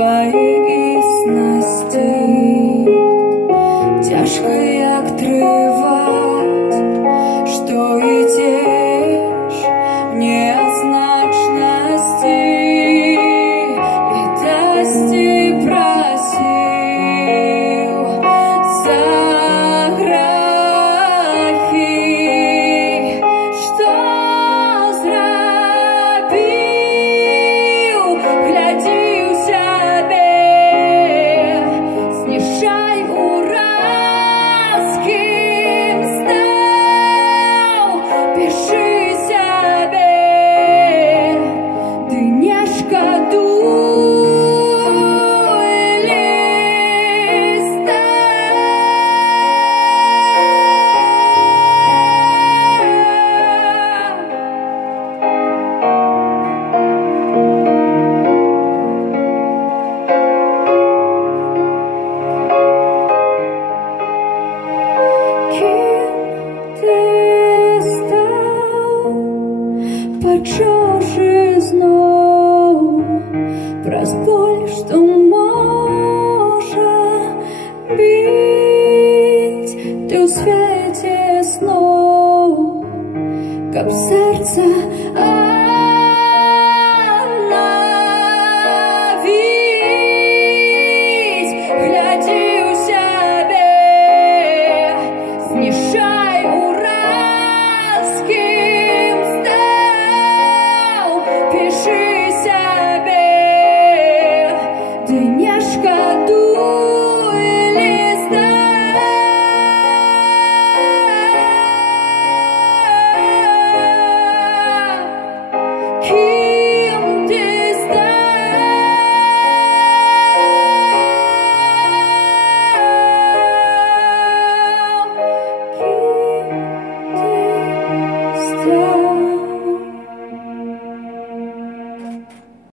твоей існості, тяжко як тривать, что идешь в неозначности, летости просил за грехи, что зробил, гляди у себе, знішай ураз, ким став, пиши себе, ты не шкодуй листа. Ким ти став, почавши знов праз боль, что може бить, ты у свете снов, каб серце